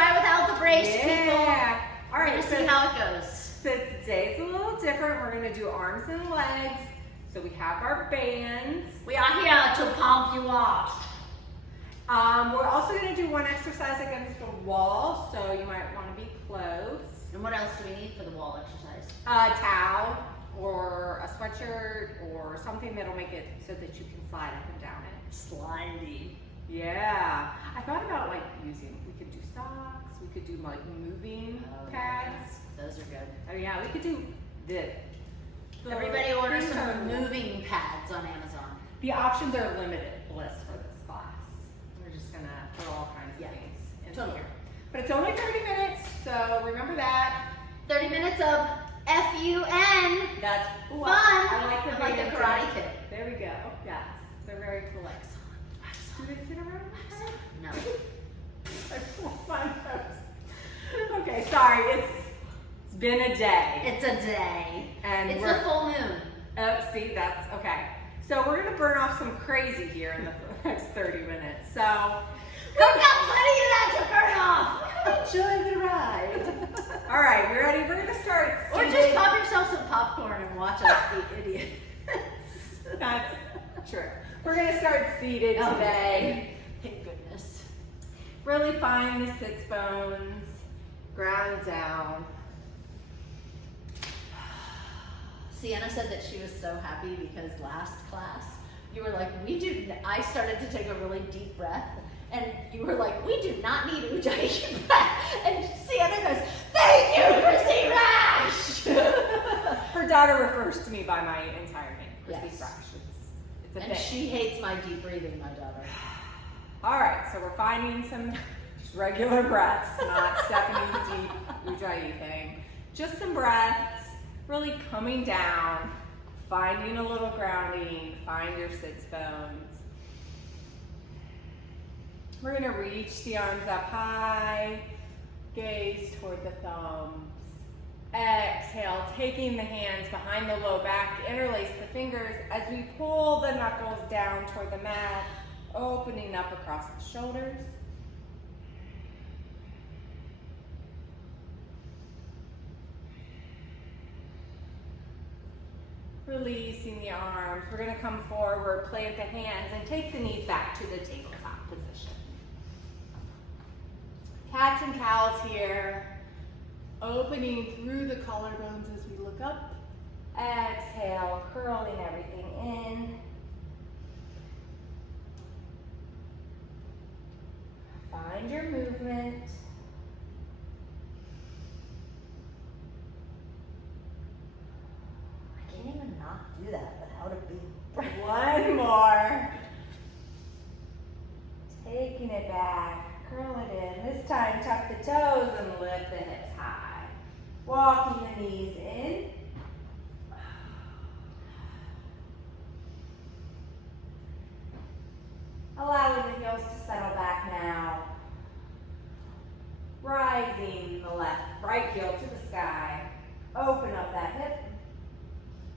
try without the brace, people. Yeah. All right, We're gonna see how it goes. So today's a little different. We're gonna do arms and legs. So we have our bands. We are here to pump you up. We're also gonna do one exercise against the wall, so you might wanna be close. And what else do we need for the wall exercise? A towel or a sweatshirt or something that'll make it so that you can slide up and down it. Slidey. Yeah. I thought about like we could do socks, we could do like moving pads. Those are good. Oh yeah, we could do the Everybody order things are- some moving pads on Amazon. The options are limited, Bliss, for this class. We're just gonna throw all kinds of things in totally. here. But it's only 30 minutes, so remember that. 30 minutes of F-U-N. That's Fun. I like the Karate Kid. There we go. Yes, they're very cool. Do they fit around? No. Okay, sorry. It's been a day. It's a day. And it's we're the full moon. Oh, see, that's okay. So we're gonna burn off some crazy here in the next 30 minutes. So we've got plenty of that to burn off. Enjoy the ride. All right, you ready? We're gonna start. Or just pop yourself some popcorn and watch us be idiots. That's true. We're gonna start seated today. Thank goodness. Really find the sits bones, ground down. Sienna said that she was so happy because last class you were like, I started to take a really deep breath and you were like, we do not need Ujjayi breath. And Sienna goes, thank you, Chrissy Rash! Her daughter refers to me by my entire name, Chrissy Yes. Rash. It's a And thing. she hates my deep breathing, my daughter. All right, so we're finding some just regular breaths, not Stephanie's deep Ujjayi thing. Just some breaths. Really coming down, finding a little grounding, find your sits bones. We're gonna reach the arms up high, gaze toward the thumbs. Exhale, taking the hands behind the low back, interlace the fingers as we pull the knuckles down toward the mat, opening up across the shoulders. Releasing the arms. We're going to come forward, plant the hands, and take the knees back to the tabletop position. Cats and cows here. Opening through the collarbones as we look up. Exhale, curling everything in. Find your movement. I can't even not do that without a big breath. One more. Taking it back, curl it in. This time, tuck the toes and lift the hips high. Walking the knees in. Allowing the heels to settle back now. Rising the right heel to the sky. Open up that hip.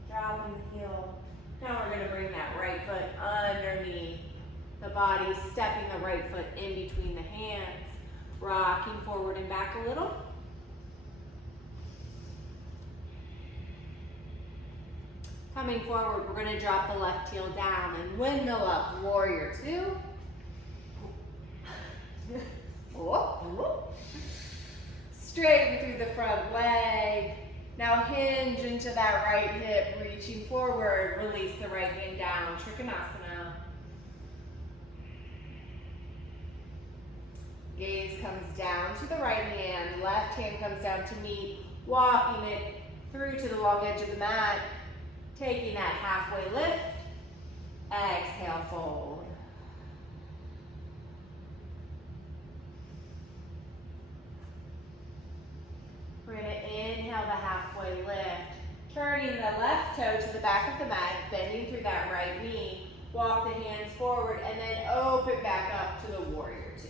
Dropping the heel. Now we're going to bring that right foot underneath the body, stepping the right foot in between the hands, rocking forward and back a little. Coming forward, we're going to drop the left heel down and windmill up, warrior two. Straighten through the front leg. Now hinge into that right hip, reaching forward. Release the right hand down, Trikonasana. Gaze comes down to the right hand. Left hand comes down to meet. Walking it through to the long edge of the mat. Taking that halfway lift. Exhale, fold. We're going to inhale the halfway lift, turning the left toe to the back of the mat, bending through that right knee, walk the hands forward, and then open back up to the warrior two.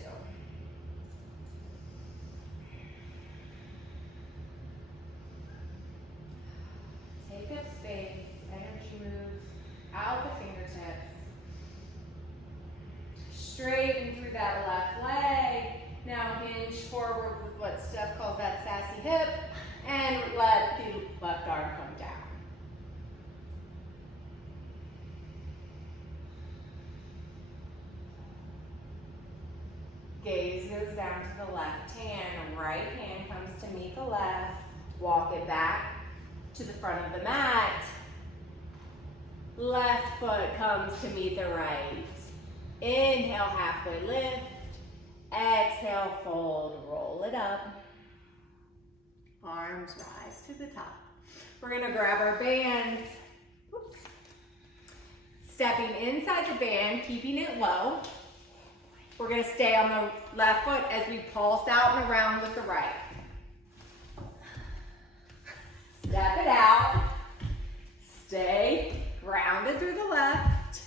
Take up space, energy moves out the fingertips. Straighten through that left leg. Now hinge inch forward with what Steph calls that sassy hip, and let the left arm come down. Gaze goes down to the left hand, right hand comes to meet the left, walk it back to the front of the mat, left foot comes to meet the right. Inhale, halfway lift, exhale, fold, roll it up, arms rise to the top. We're gonna grab our bands, oops. Stepping inside the band, keeping it low. We're gonna stay on the left foot as we pulse out and around with the right. Step it out. Stay grounded through the left.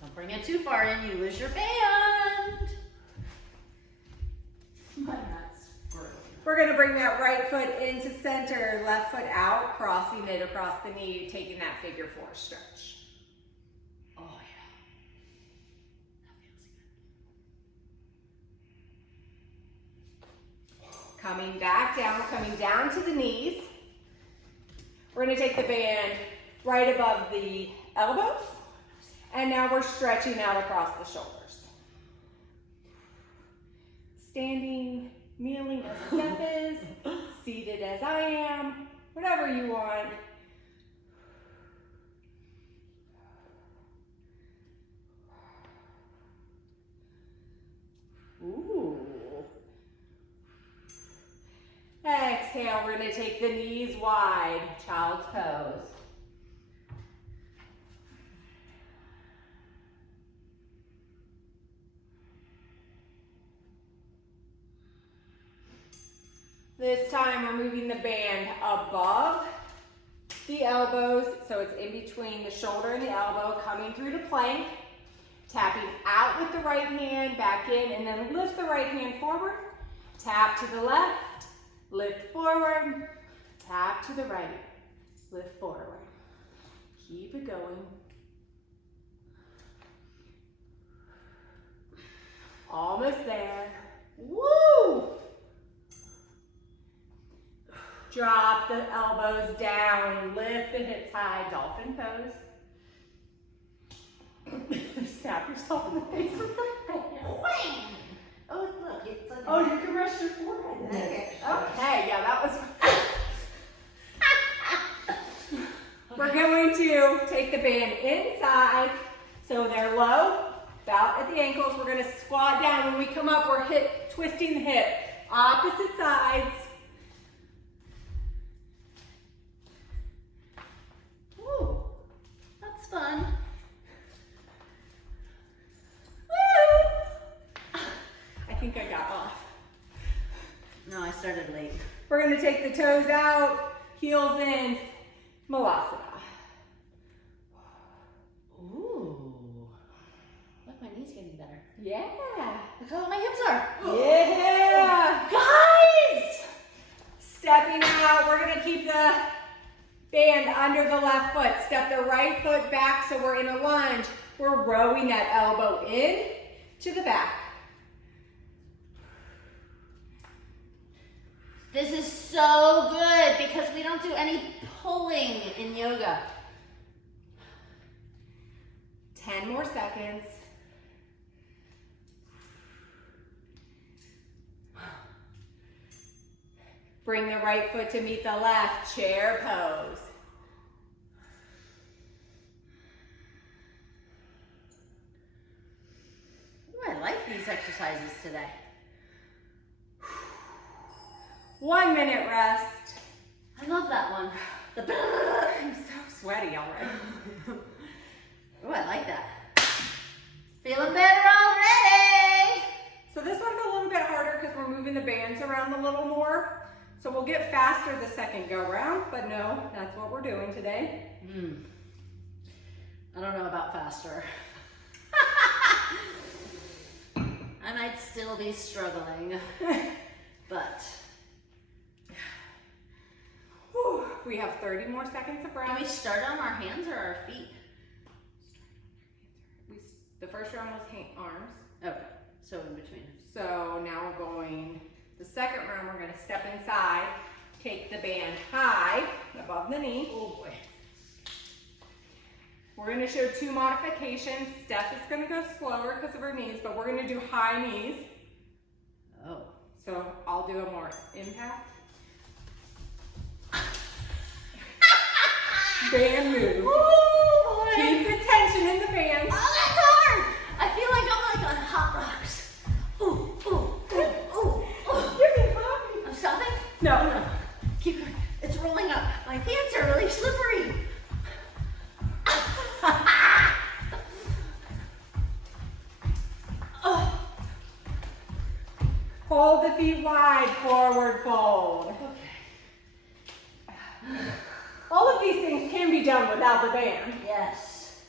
Don't bring it too far in, you lose your band. My nuts. We're gonna bring that right foot into center, left foot out, crossing it across the knee, taking that figure four stretch. Oh yeah. That feels good. Coming back down, coming down to the knees. We're gonna take the band right above the elbows, and now we're stretching out across the shoulders. Standing, kneeling as Steph is, seated as I am, whatever you want. Ooh. Exhale, we're gonna take the knees wide, child's pose. This time we're moving the band above the elbows, so it's in between the shoulder and the elbow, coming through to plank, tapping out with the right hand, back in, and then lift the right hand forward, tap to the left, lift forward, tap to the right, lift forward. Keep it going. Almost there. Woo! Drop the elbows down, lift the hips high, dolphin pose. Snap yourself in the face with the band. Whang! Oh, look, it's like Oh, you can rest your forehead. Okay. Okay, yeah, that was. We're going to take the band inside, so they're low, about at the ankles. We're going to squat down. When we come up, we're twisting the hip, opposite sides. Ooh, that's fun. Woo! I think I got off. No, I started late. We're going to take the toes out, heels in, Malasana. Ooh. Look, my knee's getting better. Yeah. Look how my hips are. Yeah. Guys! Stepping out, we're going to keep the band under the left foot. Step the right foot back so we're in a lunge. We're rowing that elbow in to the back. This is so good because we don't do any pulling in yoga. 10 more seconds. Bring the right foot to meet the left, chair pose. Ooh, I like these exercises today. 1 minute rest. I love that one. I'm so sweaty already. Ooh, I like that. Feeling better already. So this one's a little bit harder because we're moving the bands around a little more. So we'll get faster the second go round, but no, that's what we're doing today. I don't know about faster. I might still be struggling, but. Whew, we have 30 more seconds of Can round. we start on our hands or our feet? The first round was arms. Okay. So in between. So now we're going, the second round, we're gonna step inside, take the band high above the knee. Oh boy. We're gonna show 2 modifications. Steph is gonna go slower because of her knees, but we're gonna do high knees. Oh. So I'll do a more impact. Band move. Oh boy. Keep the tension in the band. Oh, that's hard. I feel like I'm like on hot rocks. Ooh, ooh, ooh, ooh, ooh. You're being happy. I'm stopping? No. No. Keep going. It's rolling up. My hands are really slippery. Oh. Hold the feet wide, forward fold. Okay. All of these things can be done without the band. Yes.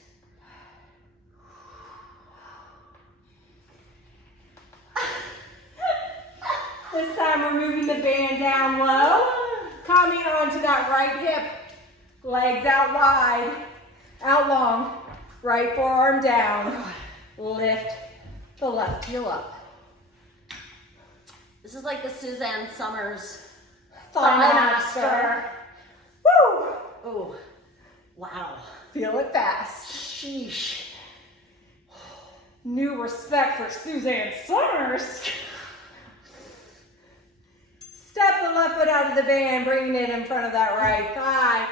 This time we're moving the band down low, coming onto that right hip, legs out wide, out long, right forearm down, lift the left heel up. This is like the Suzanne Summers Thigh master. Woo! Oh, wow. Feel it fast. Sheesh. New respect for Suzanne Summers. Step the left foot out of the band, bringing it in front of that right thigh.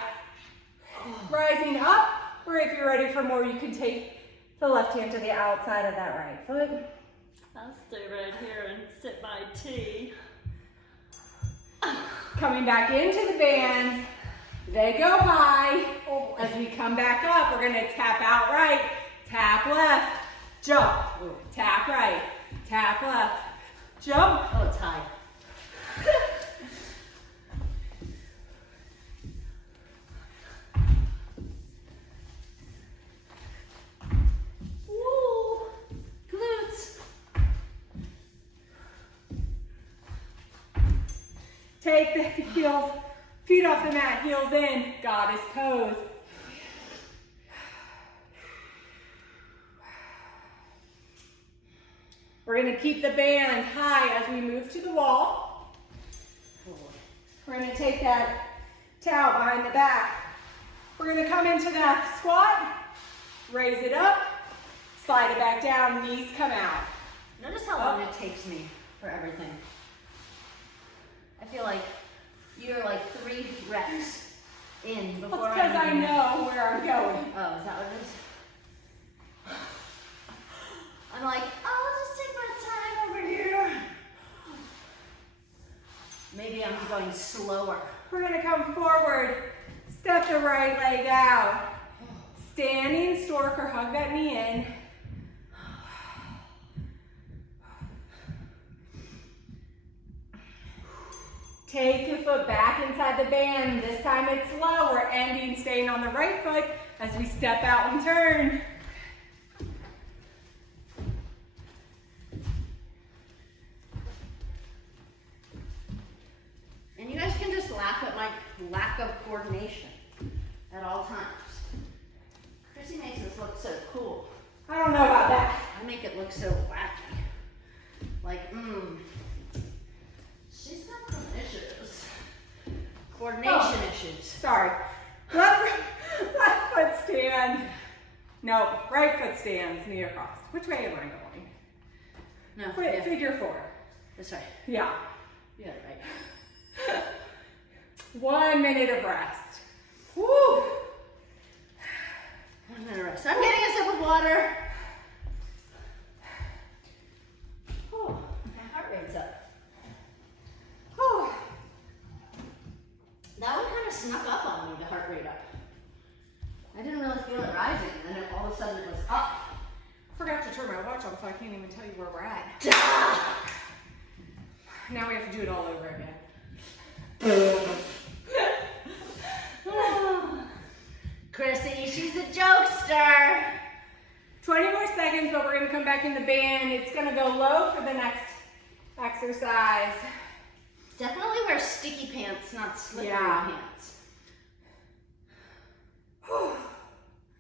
Rising up, or if you're ready for more, you can take the left hand to the outside of that right foot. I'll stay right here and sip my tea. Coming back into the bands. They go high. As we come back up, we're gonna tap out right, tap left, jump, tap right, tap left, jump. Oh, it's high. Woo! Glutes. Take the heels, feet off the mat, heels in, goddess pose. We're gonna keep the band high as we move to the wall. We're gonna take that towel behind the back. We're gonna come into the squat, raise it up, slide it back down, knees come out. Notice how long it takes me for everything. I feel like you're like 3 reps in before That's because I know where I'm going. Oh, is that what it is? I'm like, oh, I'll just take my time over here. Maybe I'm going slower. We're gonna come forward, step the right leg out. Standing stork or hug that knee in. Take your foot back inside the band. This time it's low. We're ending, staying on the right foot as we step out and turn. And you guys can just laugh at my lack of coordination at all times. Chrissy makes this look so cool. I don't know about that. I make it look so wacky. Like, she's got some issues. Coordination issues. Sorry. Left foot stand. No, right foot stands, knee across. Which way am I going? No, Wait, yeah. Figure 4. This way. Yeah. You got it right. 1 minute of rest. Woo! 1 minute rest. I'm getting a sip of water. Oh, my heart rate's up. Oh. That one kind of snuck up on me, the heart rate up. I didn't really feel it rising, and then all of a sudden it was up. Forgot to turn my watch on, so I can't even tell you where we're at. Now we have to do it all over again. Chrissy, she's a jokester. 20 more seconds, but we're gonna come back in the band. It's gonna go low for the next exercise. Definitely wear sticky pants, not slippery pants.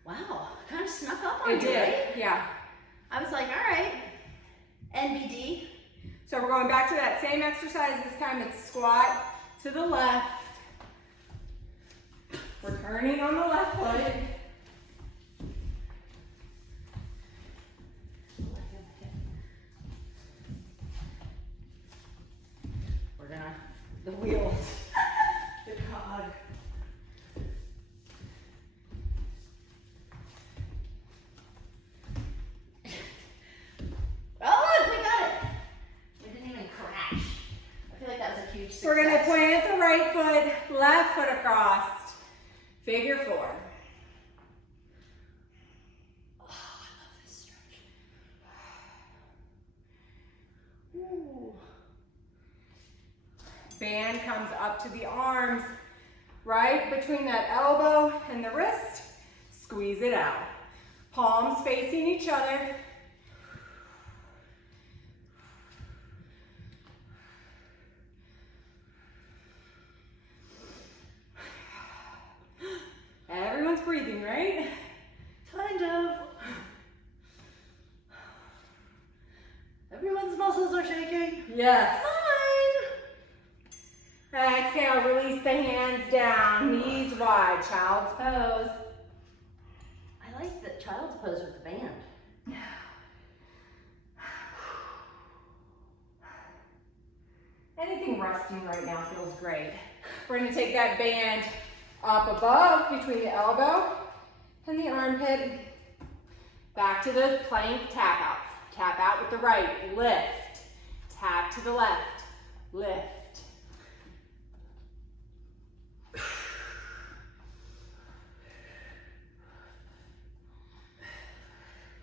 Wow, kind of snuck up on It you, did, right? yeah. I was like, all right. NBD. So we're going back to that same exercise. This time it's squat to the left. We're turning on the left foot. We're gonna, the wheels, the cog. Oh look, we got it. We didn't even crash. I feel like that was a huge success. We're gonna plant the right foot, left foot across. Figure 4. Oh, I love this stretch. Ooh. Band comes up to the arms, right between that elbow and the wrist. Squeeze it out. Palms facing each other. Everyone's breathing, right? Kind of. Everyone's muscles are shaking. Yes. Mine. Exhale, release the hands down, knees wide, child's pose. I like the child's pose with the band. Anything resting right now feels great. We're gonna take that band up above between the elbow and the armpit. Back to those plank tap outs. Tap out with the right, lift. Tap to the left, lift.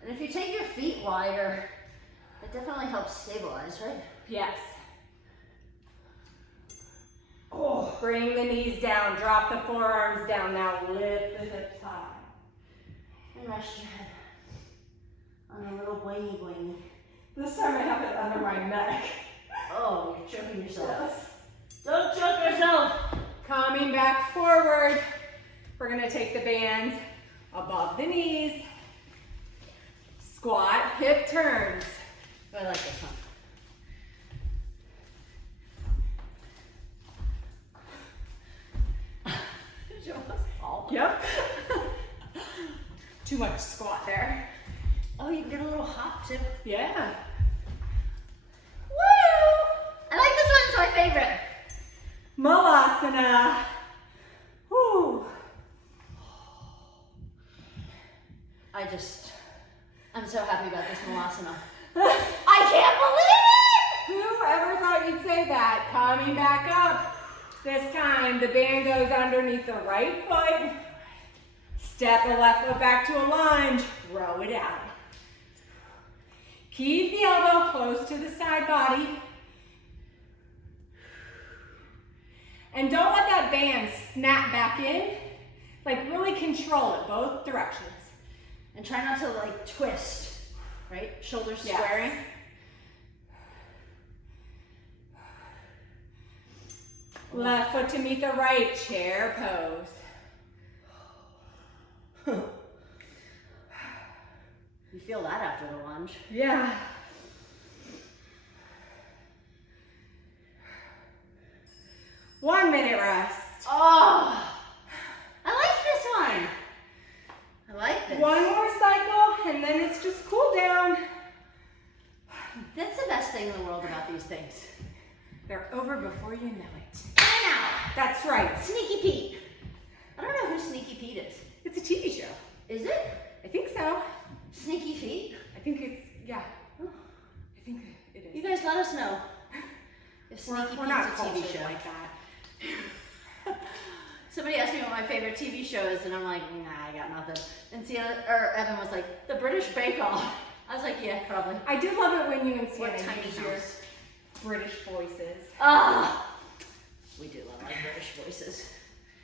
And if you take your feet wider, it definitely helps stabilize, right? Yes. Oh, bring the knees down, drop the forearms down. Now lift the hips high. And rest your head on a little boingy boingy. This time I have it under my neck. Oh, you're choking yourself. Yes. Don't choke yourself. Coming back forward. We're gonna take the bands above the knees. Squat, hip turns. I like this one. Did you almost fall? Yep. Too much squat there. Oh, you can get a little hop too. Yeah. Woo! I like this one, it's my favorite. Malasana. Whew. I'm so happy about this Malasana. I can't believe it! Who ever thought you'd say that? Coming back up. This time the band goes underneath the right foot. Step the left foot back to a lunge. Row it out. Keep the elbow close to the side body. And don't let that band snap back in. Like really control it both directions. And try not to like twist, right? Shoulders Yes. squaring. Left foot to meet the right, chair pose. You feel that after the lunge. Yeah. One minute rest. Oh, I like this one. I like this. One more cycle and then it's just cool down. That's the best thing in the world about these things. They're over before you know it. I know. That's right. Sneaky Pete. I don't know who Sneaky Pete is. It's a TV show. Is it? I think so. Sneaky Pete? I think it's, yeah. Oh. I think it is. You guys let us know if Sneaky We're Pete's not a TV cultured show. like that. Somebody asked me what my favorite TV show is, and I'm like, nah, I got nothing. And Evan was like, The British Bake Off. I was like, yeah, probably. I do love it when you and What Sienna tiny use your house. British voices. Ah, we do love our British voices.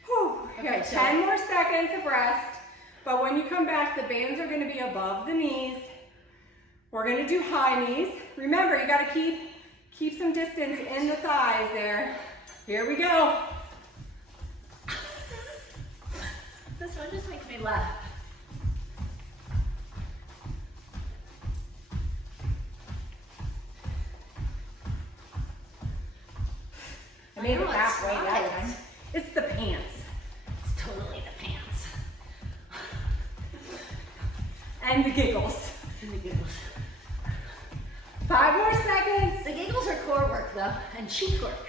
Whew. You Okay, have so 10 more seconds of rest. But when you come back, the bands are going to be above the knees. We're going to do high knees. Remember, you got to keep some distance in the thighs there. Here we go. this one just makes me laugh. I made it know, halfway it's that right. time. It's the pants. It's totally the pants. And the giggles. And the giggles. 5 more seconds. The giggles are core work though, and cheek work.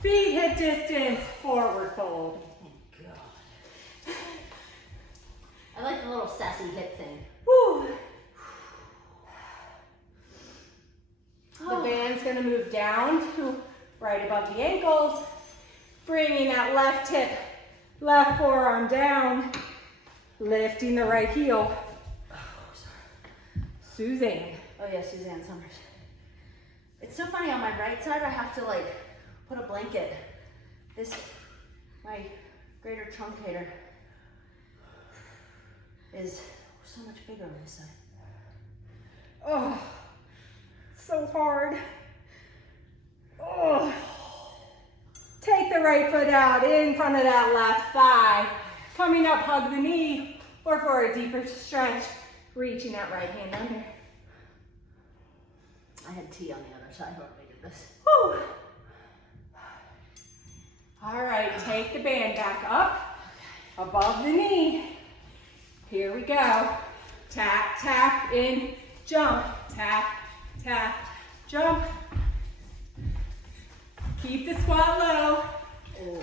Feet hip distance, forward fold. Thank God. I like the little sassy hip thing. Woo. The Oh. band's gonna move down to right above the ankles, bringing that left hip, left forearm down, lifting the right heel. Oh, sorry. Suzanne. Oh yeah, Suzanne Summers. It's so funny, on my right side I have to like put a blanket. My greater truncator is so much bigger on this side. Oh, so hard. Oh. Take the right foot out in front of that left thigh. Coming up, hug the knee, or for a deeper stretch, reaching that right hand under. I had tea on the other side when we did this. Whew. All right, take the band back up, above the knee. Here we go. Tap, tap, in, jump. Tap, tap, jump. Keep the squat low. Oh.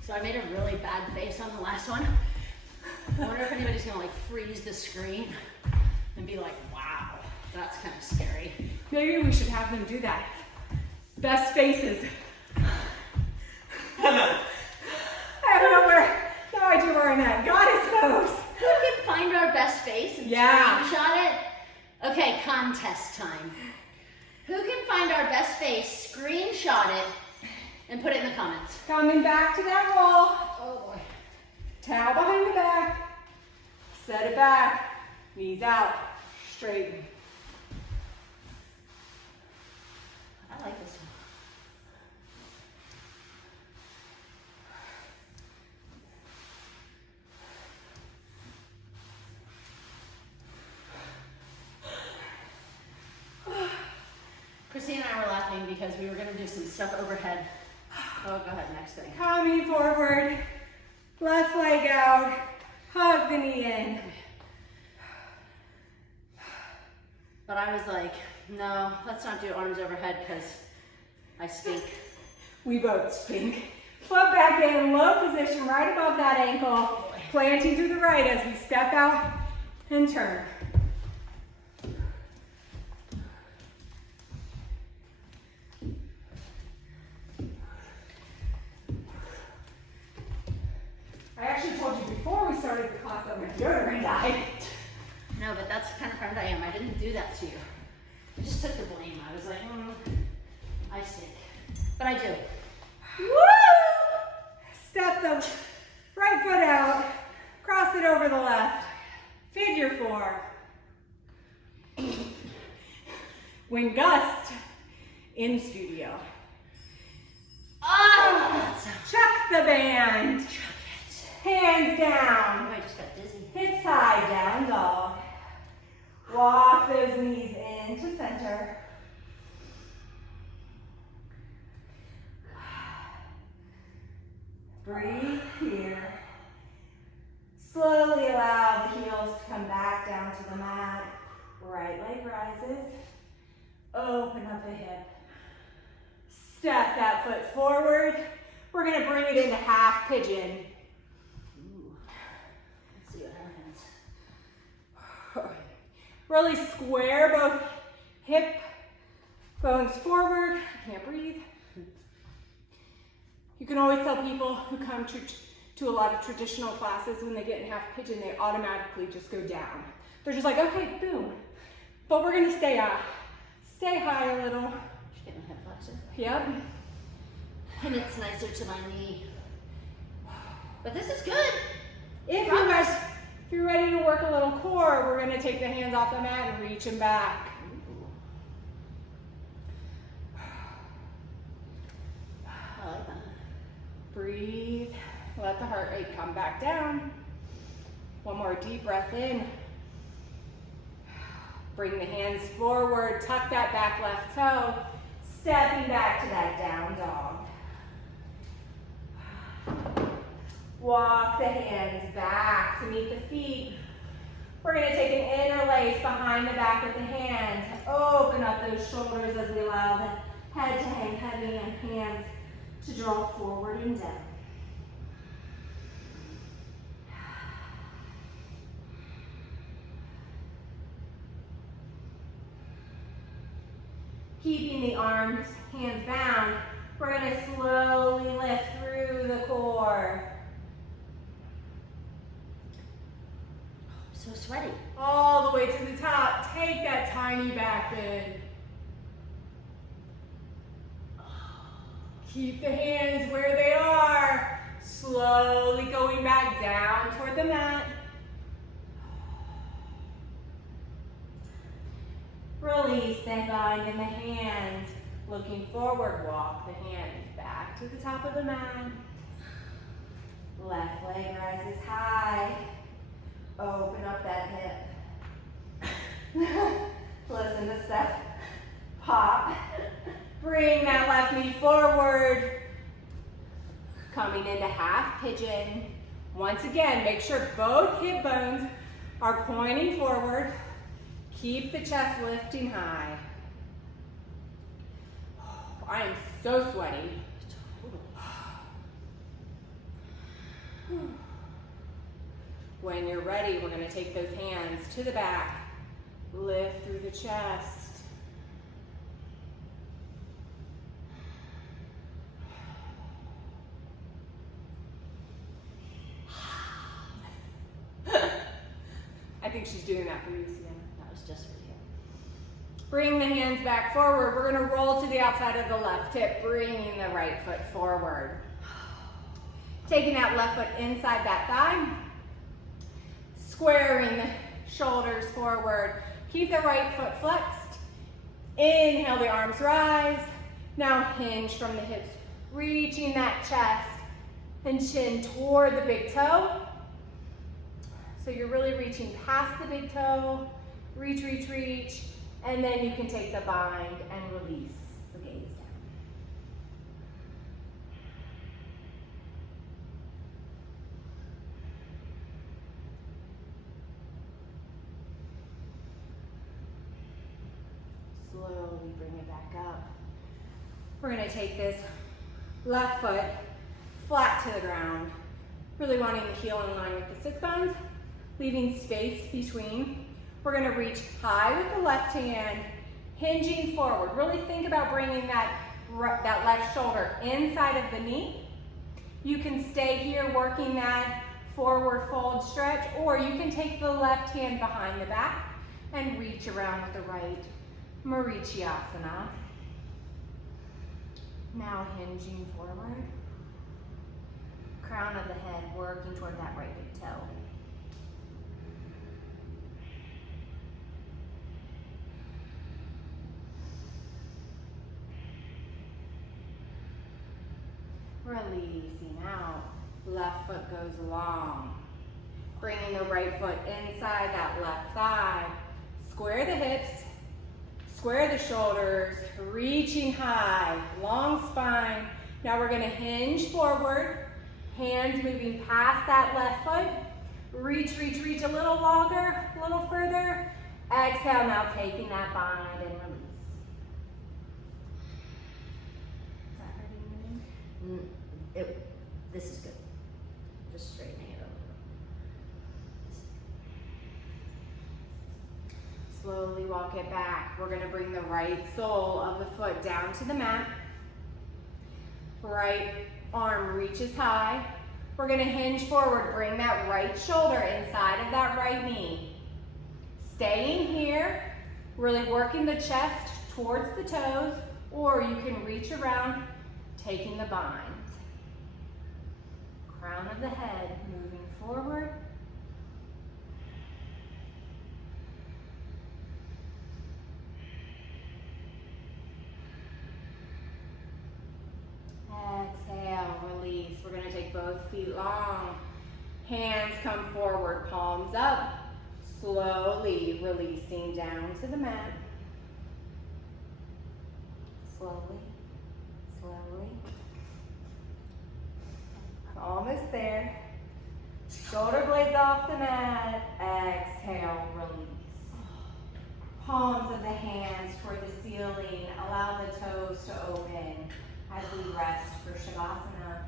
So I made a really bad face on the last one. I wonder if anybody's gonna like freeze the screen and be like, wow, that's kind of scary. Maybe we should have them do that. Best faces. I have no idea where I'm at. Goddess pose. Who can find our best face and screenshot it? Okay, contest time. Who can find our best face, screenshot it, and put it in the comments? Coming back to that roll. Oh boy. Towel behind the back. Set it back. Knees out. Straighten. I like this one. Chrissy and I were laughing because we were going to do some stuff overhead. Oh, go ahead, next thing. Coming forward. Left leg out. Hug the knee in. But I was like, no, let's not do arms overhead because I stink. We both stink. Foot back in, low position, right above that ankle. Planting to the right as we step out and turn. I actually told you before we started the class that my deodorant died. No, but that's the kind of friend I am. I didn't do that to you. I just took the blame. I was like, I stink. But I do. Woo! Step the right foot out, cross it over the left, figure 4. Wind gust in studio. Oh, Chuck the band. chuck it. Hands down. Oh, I just got dizzy. Hips high, down dog. Walk those knees into center. Breathe here. Slowly allow the heels to come back down to the mat. Right leg rises. Open up the hip. Step that foot forward. We're going to bring it into half pigeon. Ooh. Let's see what happens. Really square both hip bones forward. I can't breathe. You can always tell people who come to a lot of traditional classes, when they get in half pigeon, they automatically just go down. They're just like, okay, boom. But we're gonna stay high a little. Just get my hip flexor. Yep. And it's nicer to my knee. But this is good. If you're ready to work a little core, we're gonna take the hands off the mat and reach them back. I like that. Breathe. Let the heart rate come back down. One more deep breath in. Bring the hands forward. Tuck that back left toe. Stepping back to that down dog. Walk the hands back to meet the feet. We're going to take an interlace behind the back with the hands. Open up those shoulders as we allow the head to hang heavy and hands to draw forward and down. Keeping the arms, hands bound, we're going to slowly lift through the core. So sweaty. All the way to the top. Take that tiny back bend. Keep the hands where they are. Slowly going back down toward the mat. Release that bind in the hands. Looking forward, walk the hands back to the top of the mat. Left leg rises high. Open up that hip. Listen to Steph. Pop. Bring that left knee forward. Coming into half pigeon. Once again, make sure both hip bones are pointing forward. Keep the chest lifting high. I am so sweaty. When you're ready, we're going to take those hands to the back. Lift through the chest. I think she's doing that for you, Sienna. That was just for you. Bring the hands back forward. We're going to roll to the outside of the left hip, bringing the right foot forward. Taking that left foot inside that thigh. Squaring the shoulders forward. Keep the right foot flexed. Inhale, the arms rise. Now hinge from the hips, reaching that chest and chin toward the big toe. So you're really reaching past the big toe. Reach, reach, reach. And then you can take the bind and release the gaze down. Slowly bring it back up. We're going to take this left foot flat to the ground. Really wanting the heel in line with the sit bones, leaving space between. We're going to reach high with the left hand, hinging forward. Really think about bringing that left shoulder inside of the knee. You can stay here working that forward fold stretch, or you can take the left hand behind the back and reach around with the right. Marichyasana. Now hinging forward. Crown of the head working toward that right big toe. Releasing out. Left foot goes long. Bringing the right foot inside that left thigh. Square the hips. Square the shoulders. Reaching high. Long spine. Now we're going to hinge forward. Hands moving past that left foot. Reach, reach, reach a little longer, a little further. Exhale, now taking that bind and release. Is that hurting you? This is good. Just straightening it over. Slowly walk it back. We're going to bring the right sole of the foot down to the mat. Right arm reaches high. We're going to hinge forward. Bring that right shoulder inside of that right knee. Staying here, really working the chest towards the toes, or you can reach around, taking the bind. Crown of the head moving forward. Exhale, release. We're going to take both feet long. Hands come forward, palms up. Slowly releasing down to the mat. Slowly, slowly. Almost there. Shoulder blades off the mat. Exhale, release. Palms of the hands toward the ceiling. Allow the toes to open as we rest for Shavasana.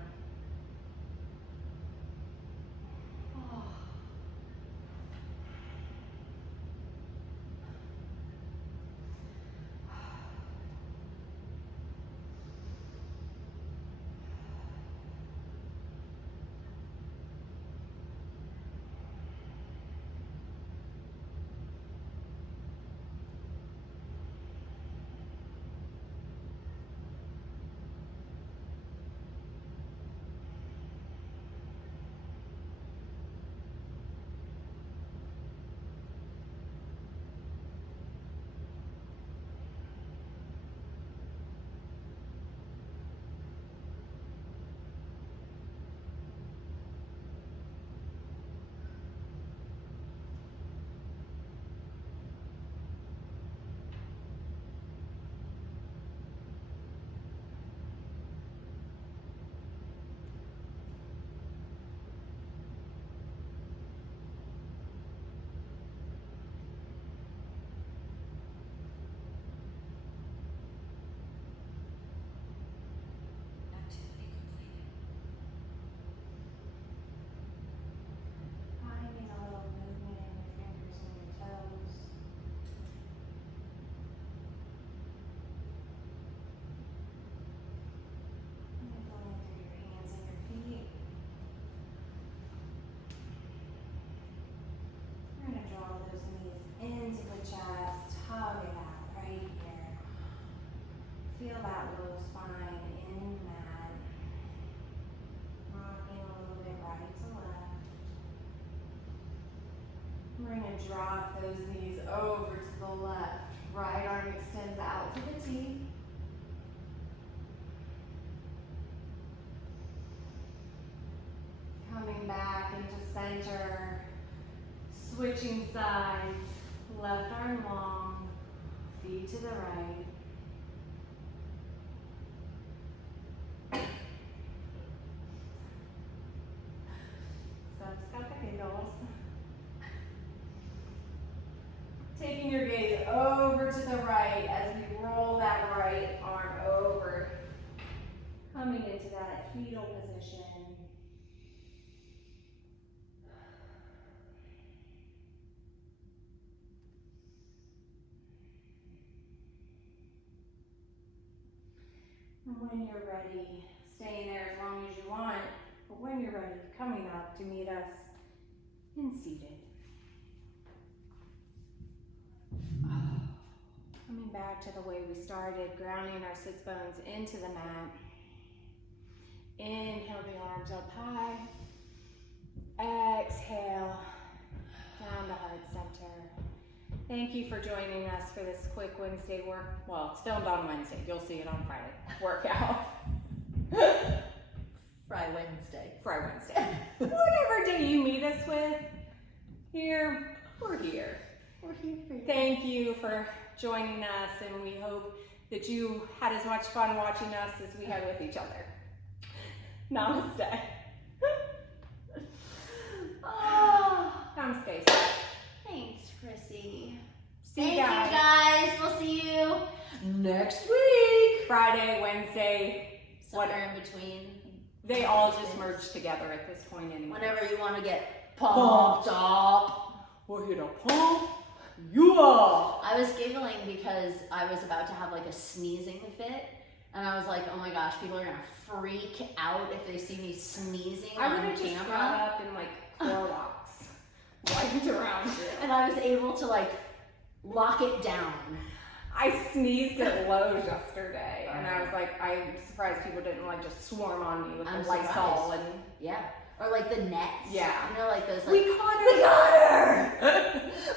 Finding a little movement in your fingers and your toes. And going through your hands and your feet. We're going to draw those knees into the chest, hug it out right here. Feel that low spine in the mat. Rocking a little bit right to left. We're going to drop those knees over to the left. Right arm extends out to the T. Coming back into center. Switching sides. Left arm long. Feet to the right. Got the giggles. Taking your gaze over to the right as we roll that right arm over. Coming into that fetal position. And when you're ready, staying there as long as you want, but when you're ready, coming up to meet us in seated. Coming back to the way we started, grounding our sits bones into the mat. Inhale the arms up high. Exhale, down to heart center. Thank you for joining us for this quick Wednesday well, it's filmed on Wednesday. You'll see it on Friday. Workout. Fry Wednesday. Whatever day you meet us with, we're here. We're here for you. Thank you for joining us, and we hope that you had as much fun watching us as we had with each other. Namaste. Namaste. Thanks, Chrissy. See you Thank guys. you guys. We'll see you next week. Friday, Wednesday, Somewhere in between. they all just merge together at this point anyway. Whenever you want to get pumped up. We're here to pump you up. I was giggling because I was about to have like a sneezing fit. And I was like, oh my gosh, people are going to freak out if they see me sneezing I would on have just got camera. up and like Clorox wiped around you. And I was able to like lock it down. I sneezed at Lowe's yesterday, and I was like, I'm surprised people didn't like just swarm on me with I'm the Lysol surprised. and Yeah. Or like the nets. Yeah. You know, like those like, we caught her. we got her!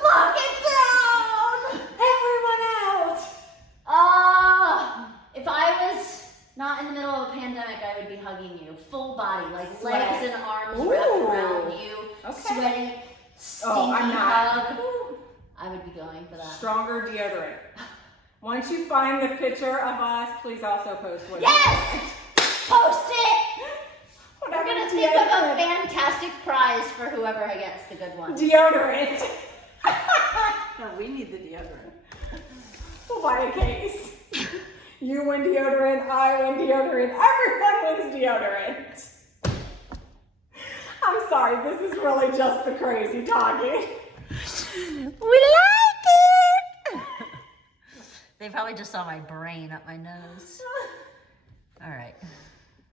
Lock it down! Everyone out. If I was not in the middle of a pandemic, I would be hugging you. Full body, like Sweat. legs and arms Ooh. wrapped around you. Okay. Sweaty, stinky Oh, I'm not. hug. I would be going for that. Stronger deodorant. Once you find the picture of us, please also post what Yes! Post it! We're Whatever gonna think of a deodorant. fantastic prize for whoever gets the good one. Deodorant. No, we need the deodorant. We'll buy a case. You win deodorant, I win deodorant, everyone wins deodorant. I'm sorry, this is really just the crazy talking. We like it! They probably just saw my brain up my nose. All right.